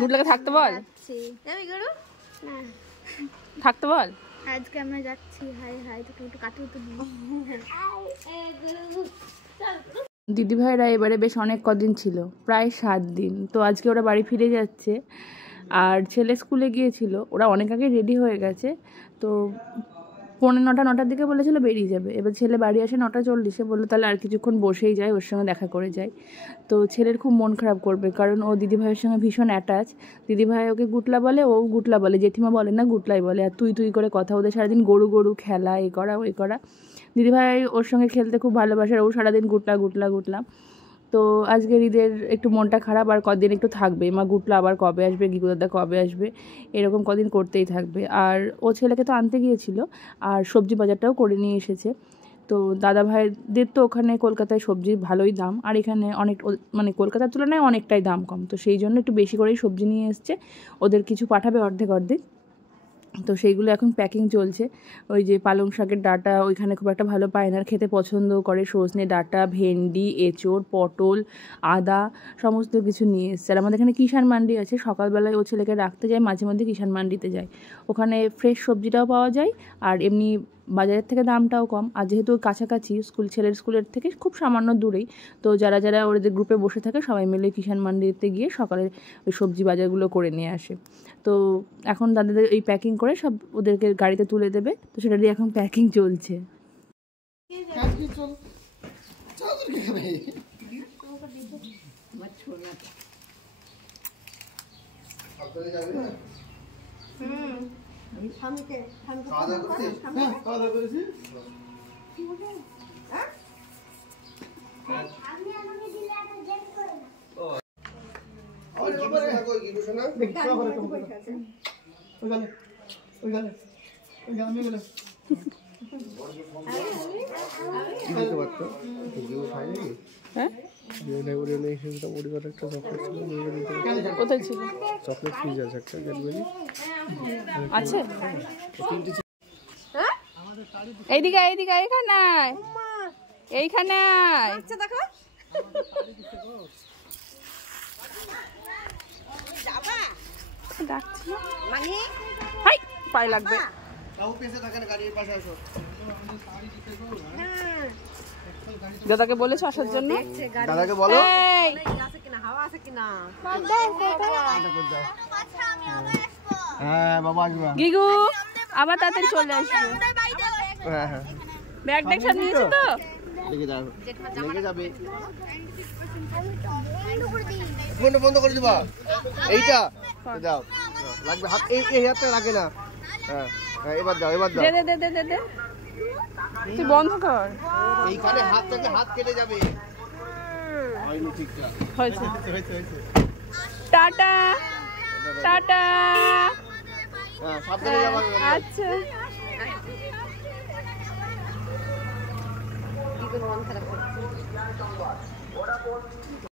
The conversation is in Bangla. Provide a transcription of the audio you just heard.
গুডলাকে থাকতে বল, থাকতে বল। আজকে আমরা যাচ্ছি। হাই হাই, তোকে একটু কাটিয়ে তো দিই। দিদিভাইরা এবারে বেশ অনেক কদিন ছিল, প্রায় 7 দিন। তো আজকে ওরা বাড়ি ফিরে যাচ্ছে। আর ছেলে স্কুলে গিয়েছিল, ওরা অনেক আগে রেডি হয়ে গেছে। তো 9:45-9টার দিকে বলেছিল বেরিয়ে যাবে। এবার ছেলে বাড়ি আসে 9:40-এ, বললো তাহলে আর কিছুক্ষণ বসেই যায়, ওর সঙ্গে দেখা করে যায়। তো ছেলের খুব মন খারাপ করবে, কারণ ও দিদিভাইয়ের সঙ্গে ভীষণ অ্যাটাচ। দিদিভাই ওকে গুটলা বলে, ও গুটলা বলে, জেঠিমা বলে না গুটলাই বলে। আর তুই তুই করে কথা, ওদের সারাদিন গরু গরু খেলা, এ করা ওই করা। দিদিভাই ওর সঙ্গে খেলতে খুব ভালোবাসে, আর ও সারাদিন গুটলা গুটলা গুটলা। তো আজকের ঈদের একটু মনটা খারাপ, আর কদিন একটু থাকবে। মা গুটলা আবার কবে আসবে, গিগু দাদা কবে আসবে, এরকম কদিন করতেই থাকবে। আর ও ছেলেকে তো আনতে গিয়েছিল, আর সবজি বাজারটাও করে নিয়ে এসেছে। তো দাদা ভাইদের তো ওখানে কলকাতায় সবজির ভালোই দাম, আর এখানে অনেক মানে কলকাতার তুলনায় অনেকটাই দাম কম। তো সেই জন্য একটু বেশি করেই সবজি নিয়ে এসছে। ওদের কিছু পাঠাবে অর্ধেক অর্ধেক। তো সেইগুলো এখন প্যাকিং চলছে। ওই যে পালং শাকের ডাঁটা ওইখানে খুব একটা ভালো পায় না, খেতে পছন্দ করে। সজনে ডাঁটা, ভেন্ডি, এঁচোড়, পটল, আদা সমস্ত কিছু নিয়ে এসছে। আর আমাদের এখানে কিষাণ মান্ডি আছে, সকালবেলায় ও ছেলেকে রাখতে যায়, মাঝে মধ্যে কিষাণ মান্ডিতে যায়। ওখানে ফ্রেশ সবজিটাও পাওয়া যায়, আর এমনি বাজারের থেকে দামটাও কম। আর যেহেতু কাছাকাছি ছেলের স্কুলের থেকে খুব সামান্য দূরেই, তো যারা যারা ওদের গ্রুপে বসে থাকে সবাই মিলে কিষাণ মান্ডিতে গিয়ে সকালে ওই সবজি বাজারগুলো করে নিয়ে আসে। তো এখন দাদাদের এই প্যাকিং করে সব ওদেরকে গাড়িতে তুলে দেবে। তো সেটা দিয়ে এখন প্যাকিং চলছে। কোথায় ছিল? চকলেট ফ্রিজ আছে একটা, ক্যাডবেরি আছে। এইদিকে এইদিকে, এইখানে এইখানে দেখো। ডাকছি মানে হাই পায়ে লাগবে। দাদাকে বলেছ আসার জন্য? দাদাকে বলো আছে কিনা, হাওয়া আছে কিনা। হ্যাঁ বাবা আসবে। গিগু আবার তাড়াতাড়ি চলে আসবে। হ্যাঁ হ্যাঁ ব্যাগ ট্যাগ সব নিয়েছো তো? দেখে যাও, দেখে যাবে। ফোনটা বন্ধ করে দিবা। এইটা দাও, লাগবে হাত, এই হাতটা লাগে না। হ্যাঁ এবার দাও, এবার দাও। দে দে দে দে দে, তুই বন্ধ কর। এইখানে হাত থেকে হাত কেটে যাবে। হয়নি ঠিকঠাক। হয়েছে হয়েছে হয়েছে। Tata tata. হ্যাঁ সাবধানে যাবা। আচ্ছা কি করে মন খারাপ করে।